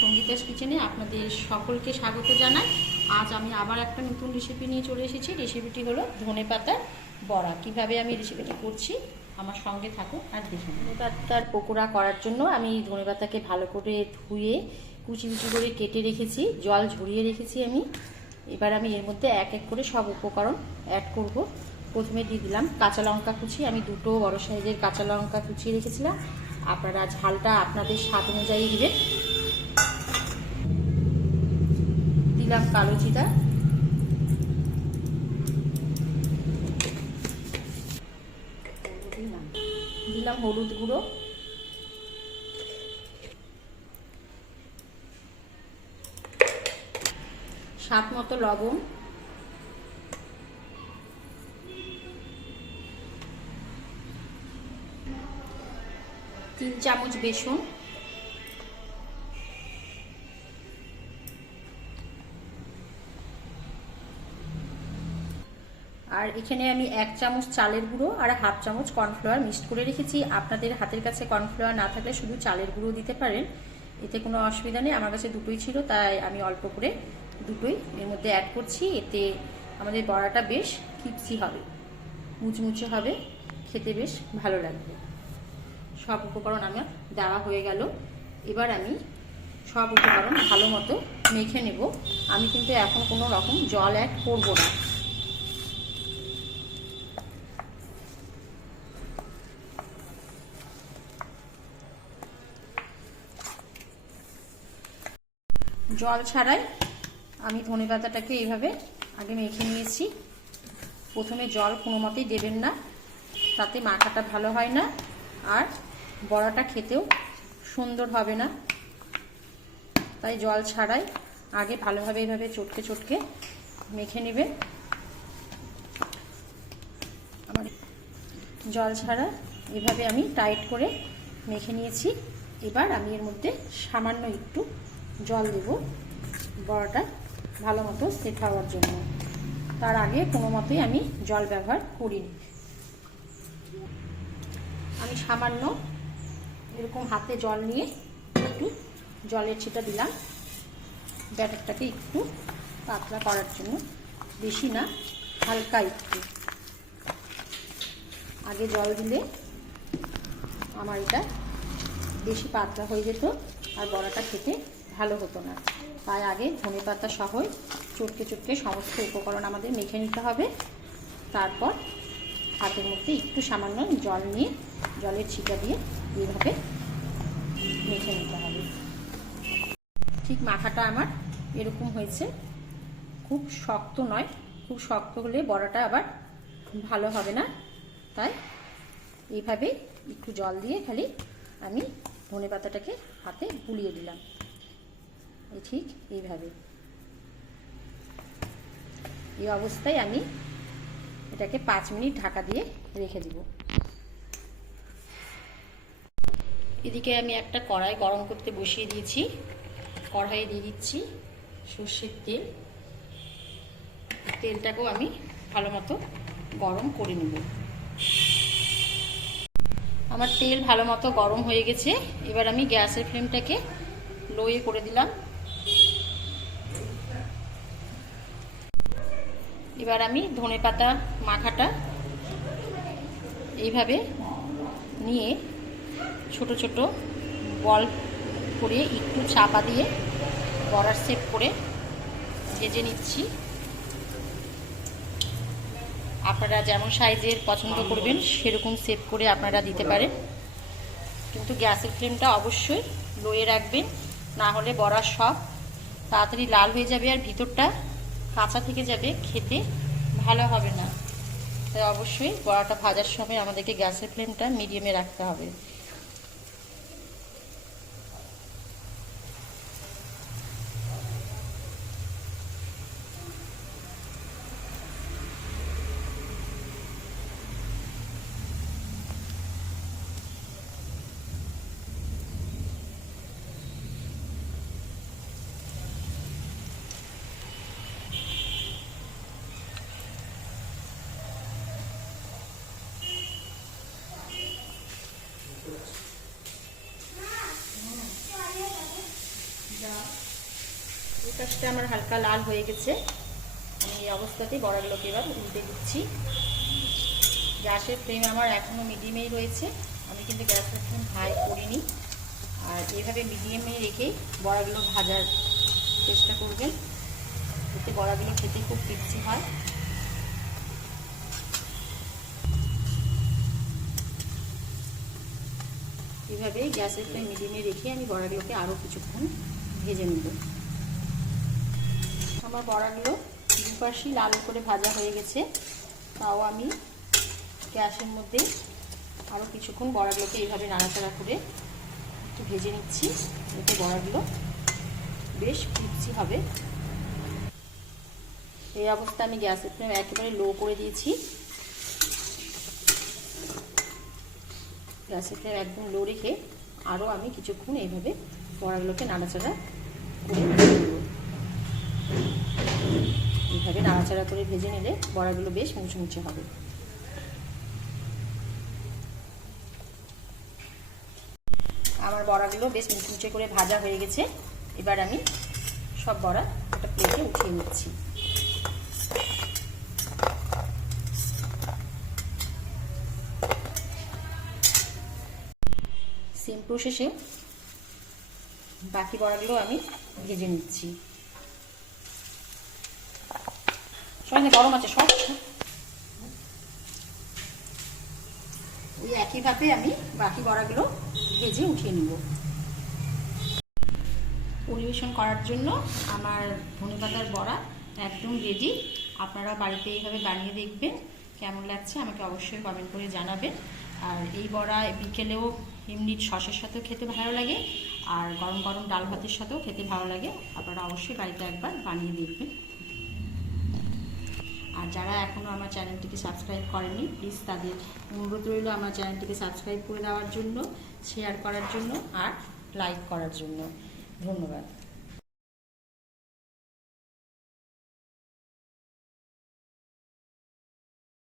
সঙ্গীতাস কিচেনে আপনাদের সকলকে স্বাগত জানাই। আজ আমি আবার একটা নতুন রেসিপি নিয়ে চলে এসেছি। রেসিপিটি হলো ধনেপাতার বড়া। কিভাবে আমি রেসিপিটি করছি আমার সঙ্গে থাকুন আর দেখুন। ধনেপাতার পকোড়া করার জন্য আমি ধনেপাতাকে ভালো করে ধুয়ে কুচি কুচি করে কেটে রেখেছি, জল ঝরিয়ে রেখেছি আমি। এবার আমি এর মধ্যে এক এক করে সব উপকরণ অ্যাড করব। প্রথমে দিয়ে দিলাম কাঁচা লঙ্কা কুচি। আমি দুটো বড় সাইজের কাঁচা লঙ্কা কুচিয়ে রেখেছিলাম। আপনারা ঝালটা আপনাদের স্বাদ অনুযায়ী দিবেন। দিলাম কালো জিরা, দিলাম হলুদ গুঁড়ো, স্বাদ মতো লবণ, 3 চামচ বেসন, আর এখানে আমি 1 চামচ চালের গুঁড়ো আর হাফ চামচ কর্নফ্লাওয়ার মিক্সড করে রেখেছি। আপনাদের হাতের কাছে কর্নফ্লাওয়ার না থাকলে শুধু চালের গুঁড়ো দিতে পারেন, এতে কোনো অসুবিধা নেই। আমার কাছে দুটোই ছিল, তাই আমি অল্প করে দুটোই এর মধ্যে অ্যাড করছি। এতে আমাদের বড়াটা বেশ ক্রিপসি হবে, মুচমুচে হবে, খেতে বেশ ভালো লাগবে। সব উপকরণ আমার দেওয়া হয়ে গেল। এবার আমি সব উপকরণ ভালো মতো মেখে নেব। আমি কিন্তু এখন কোনো রকম জল অ্যাড করব না। জল ছাড়াই আমি ধনেপাতাটাকে এইভাবে আগে মেখে নিয়েছি। প্রথমে জল কোনো মতেই দেবেন না, তাতে মাখাটা ভালো হয় না আর বড়াটা খেতেও সুন্দর হবে না। তাই জল ছাড়াই আগে ভালোভাবে এইভাবে চটকে চটকে মেখে নেবে। আমার জল ছাড়া এভাবে আমি টাইট করে মেখে নিয়েছি। এবার আমি এর মধ্যে সামান্য একটু জল দেব বড়াটা ভালো মতো সেট হওয়ার জন্য। তার আগে কোনো মতেই আমি জল ব্যবহার করিনি। আমি সামান্য এরকম হাতে জল নিয়ে একটু জলের ছিটা দিলাম ব্যাটারটাকে একটু পাতলা করার জন্য, বেশি না, হালকা একটু। আগে জল দিলে আমার এটা বেশি পাতলা হয়ে যেত আর বড়াটা খেতে ভালো হতো না। তাই আগে ধনেপাতা সহ চটকে চটকে সমস্ত উপকরণ আমাদের মেখে নিতে হবে। তারপর হাতের মধ্যে একটু সামান্য জল নিয়ে জলের ছিটা দিয়ে এইভাবে মেখে নিতে হবে। ঠিক মাখাটা আমার এরকম হয়েছে, খুব শক্ত নয়। খুব শক্ত হলে বড়াটা আবার ভালো হবে না। তাই এইভাবে একটু জল দিয়ে খালি আমি ধনেপাতাটাকে হাতে বুলিয়ে দিলাম, ঠিক এইভাবে। এই অবস্থায় আমি এটাকে 5 মিনিট ঢাকা দিয়ে রেখে দিব। এদিকে আমি একটা কড়াই গরম করতে বসিয়ে দিয়েছি। কড়াইয়ে দিয়ে দিচ্ছি সর্ষের তেল। তেলটাকেও আমি ভালো মতো গরম করে নেব। আমার তেল ভালো মতো গরম হয়ে গেছে। এবার আমি গ্যাসের ফ্লেমটাকে লোয়ে করে দিলাম। এবার আমি ধনেপাতা মাখাটা এইভাবে নিয়ে ছোট ছোট বল করে একটু চাপা দিয়ে বড়ার শেপ করে ভেজে নিচ্ছি। আপনারা যেমন সাইজের পছন্দ করবেন সেরকম শেপ করে আপনারা দিতে পারেন, কিন্তু গ্যাসের ফ্লেমটা অবশ্যই লোয়ে রাখবেন, না হলে বড়া সব তাড়াতাড়ি লাল হয়ে যাবে আর ভিতরটা কাঁচা থেকে যাবে, খেতে ভালো হবে না। তাই অবশ্যই বড়াটা ভাজার সময় আমাদেরকে গ্যাসের ফ্লেমটা মিডিয়ামে রাখতে হবে। এই পাশটা আমার হালকা লাল হয়ে গেছে। আমি এই অবস্থাতেই বড়াগুলোকে এবার উল্টে দিচ্ছি। গ্যাসের ফ্লেম আমার এখনও মিডিয়ামেই রয়েছে, আমি কিন্তু গ্যাসের ফ্লেম হাই করিনি। আর এইভাবে মিডিয়ামে রেখে বড়াগুলো ভাজার চেষ্টা করবেন, এতে বড়াগুলো খেতে খুব টেস্টি হয়। এইভাবে গ্যাসের ফ্লেম মিডিয়ামে রেখে আমি বড়াগুলোকে আরও কিছুক্ষণ ভেজে নেব। আমার বড়াগুলো দুপাশই লাল করে ভাজা হয়ে গেছে, তাও আমি গ্যাসের মধ্যে আরও কিছুক্ষণ বড়াগুলোকে এইভাবে নাড়াচাড়া করে একটু ভেজে নিচ্ছি, এতে বড়াগুলো বেশ ক্রিস্পি হবে। এই অবস্থায় আমি গ্যাসের ফ্লেম একেবারে লো করে দিয়েছি। গ্যাসের ফ্লেম একদম লো রেখে আরও আমি কিছুক্ষণ এইভাবে বড়াগুলোকে নাড়াচাড়া করে ভেজে নেব। এইভাবে নাড়াচাড়া করে ভেজে নিলে বড়াগুলো বেশ মুচমুচে হবে। আমার বড়াগুলো বেশ মুচমুচে করে ভাজা হয়ে গেছে। এবার আমি সব বড়া একটা প্লেটে উঠিয়ে নিচ্ছি। সেম প্রসেসে বাকি বড়াগুলো আমি ভেজে নিচ্ছি। সঙ্গে গরম আছে সব, ওই একইভাবে আমি বাকি বড়াগুলো ভেজে উঠিয়ে নেব। পরিবেশন করার জন্য আমার ধনেপাতার বড়া একদম রেডি। আপনারা বাড়িতে এইভাবে বানিয়ে দেখবেন, কেমন লাগছে আমাকে অবশ্যই কমেন্ট করে জানাবেন। আর এই বড়া বিকেলেও এমনি সসের সাথেও খেতে ভালো লাগে, আর গরম গরম ডাল ভাতের সাথেও খেতে ভালো লাগে। আপনারা অবশ্যই বাড়িতে একবার বানিয়ে দেখবেন। আর যারা এখনও আমার চ্যানেলটিকে সাবস্ক্রাইব করেনি, প্লিজ তাদের অনুরোধ রইল আমার চ্যানেলটিকে সাবস্ক্রাইব করে দেওয়ার জন্য, শেয়ার করার জন্য আর লাইক করার জন্য। ধন্যবাদ।